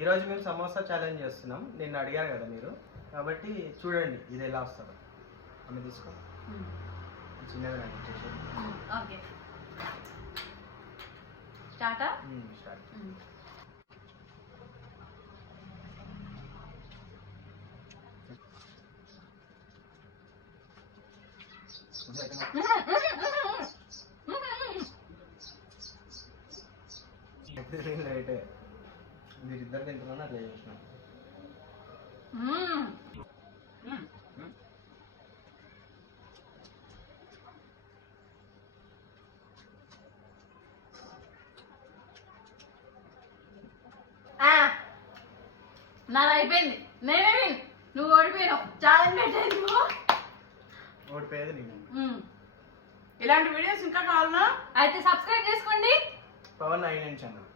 ఈరోజు మేము సమోసా ఛాలెంజ్ చేస్తున్నాం. నిన్ను అడిగారు కదా మీరు, కాబట్టి చూడండి ఇది ఎలా వస్తుందో. అమ్మ తీసుకో, చిన్నగా చేసి. Okay, start. రైటే, మీరిద్దరు తింటున్నా అట్లా చేసిన. నాది అయిపోయింది, నేనే విన్. నువ్వు ఓడిపోయినావు. ఛాలెంజ్ పెట్టేది నువ్వు. ఓడిపోయేది నేను. ఇలాంటి వీడియోస్ ఇంకా కావాలన్నా అయితే సబ్స్క్రైబ్ చేసుకోండి. పవన్ 9 ఛానల్.